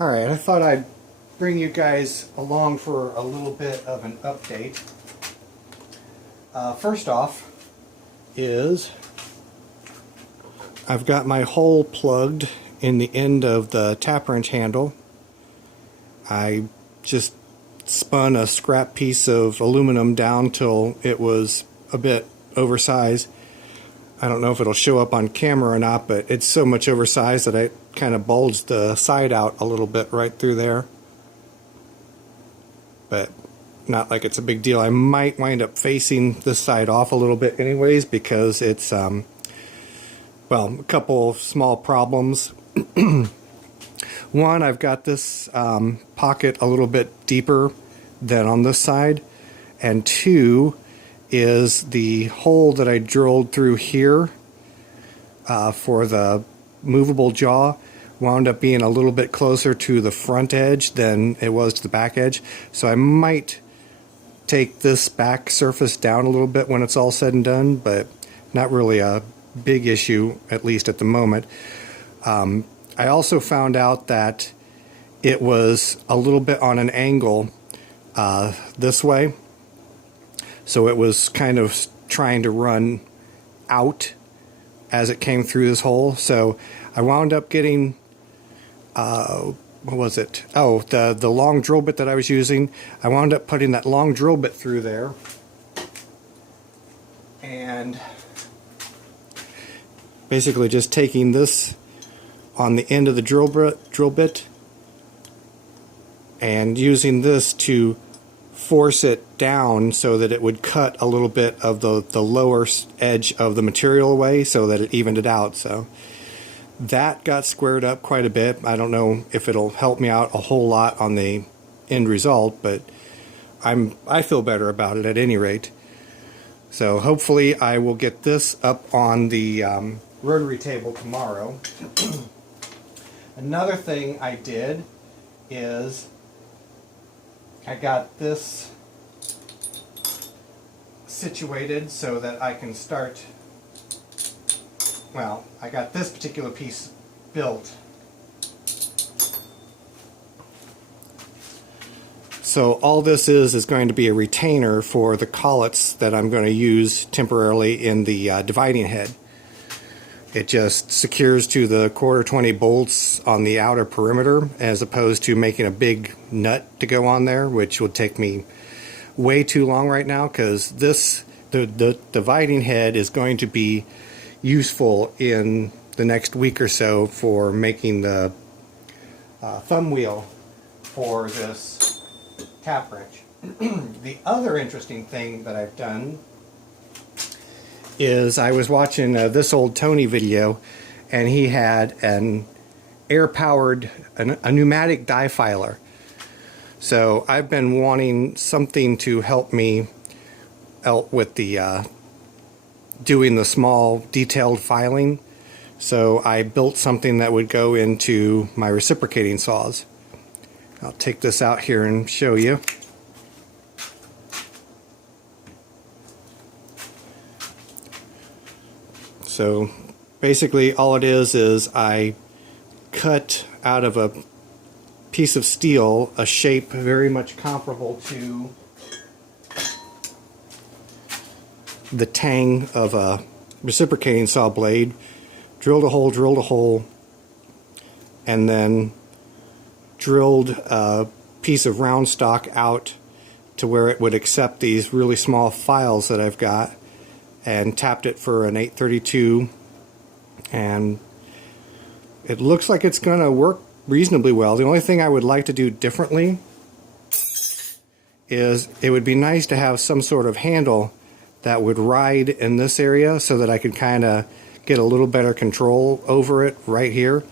Alright, I thought I'd bring you guys along for a little bit of an update. First off is I've got my hole plugged in the end of the tap wrench handle. I just spun a scrap piece of aluminum down till it was a bit oversized. I don't know if it'll show up on camera or not, but it's so much oversized that I kind of bulged the side out a little bit right through there. But not like it's a big deal. I might wind up facing this side off a little bit anyways, because it's, well, a couple of small problems. One, I've got this pocket a little bit deeper than on this side. And two is the hole that I drilled through here for the movable jaw wound up being a little bit closer to the front edge than it was to the back edge. So I might take this back surface down a little bit when it's all said and done, but not really a big issue, at least at the moment. I also found out that it was a little bit on an angle this way. So it was kind of trying to run out as it came through this hole. So I wound up getting, what was it? Oh, the long drill bit that I was using. I wound up putting that long drill bit through there. And basically just taking this on the end of the drill bit and using this to force it down so that it would cut a little bit of the lower edge of the material away so that it evened it out. So that got squared up quite a bit. I don't know if it'll help me out a whole lot on the end result, but I feel better about it at any rate. So hopefully I will get this up on the rotary table tomorrow. Another thing I did is I got this situated so that I can start, well, I got this particular piece built. So all this is going to be a retainer for the collets that I'm going to use temporarily in the dividing head. It just secures to the 1/4-20 bolts on the outer perimeter, as opposed to making a big nut to go on there, which would take me way too long right now, because the dividing head is going to be useful in the next week or so for making the thumb wheel for this tap wrench. The other interesting thing that I've done is I was watching This Old Tony video, and he had an air-powered, a pneumatic die filer. So I've been wanting something to help me out with the doing the small detailed filing. So I built something that would go into my reciprocating saws. I'll take this out here and show you. So basically all it is I cut out of a piece of steel a shape very much comparable to the tang of a reciprocating saw blade, drilled a hole, and then drilled a piece of round stock out to where it would accept these really small files that I've got, and tapped it for an 832, and it looks like it's going to work reasonably well. The only thing I would like to do differently is it would be nice to have some sort of handle that would ride in this area so that I could kind of get a little better control over it right here.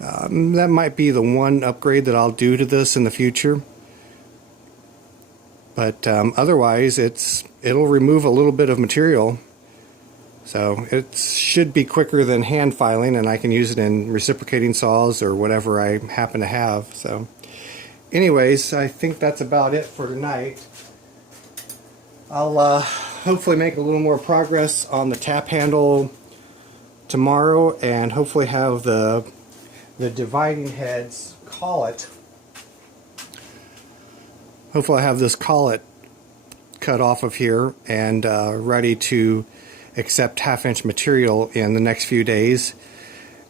That might be the one upgrade that I'll do to this in the future. But otherwise, it'll remove a little bit of material. So it should be quicker than hand filing, and I can use it in reciprocating saws or whatever I happen to have. So anyways, I think that's about it for tonight. I'll hopefully make a little more progress on the tap handle tomorrow, and hopefully have the the dividing heads collet. Hopefully I have this collet cut off of here and ready to accept 1/2 inch material in the next few days,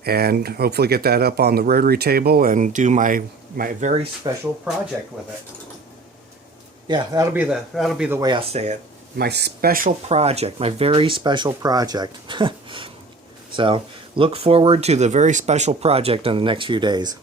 and hopefully get that up on the rotary table and do my very special project with it. Yeah, that'll be the way I say it. My special project, my very special project. So look forward to the very special project in the next few days.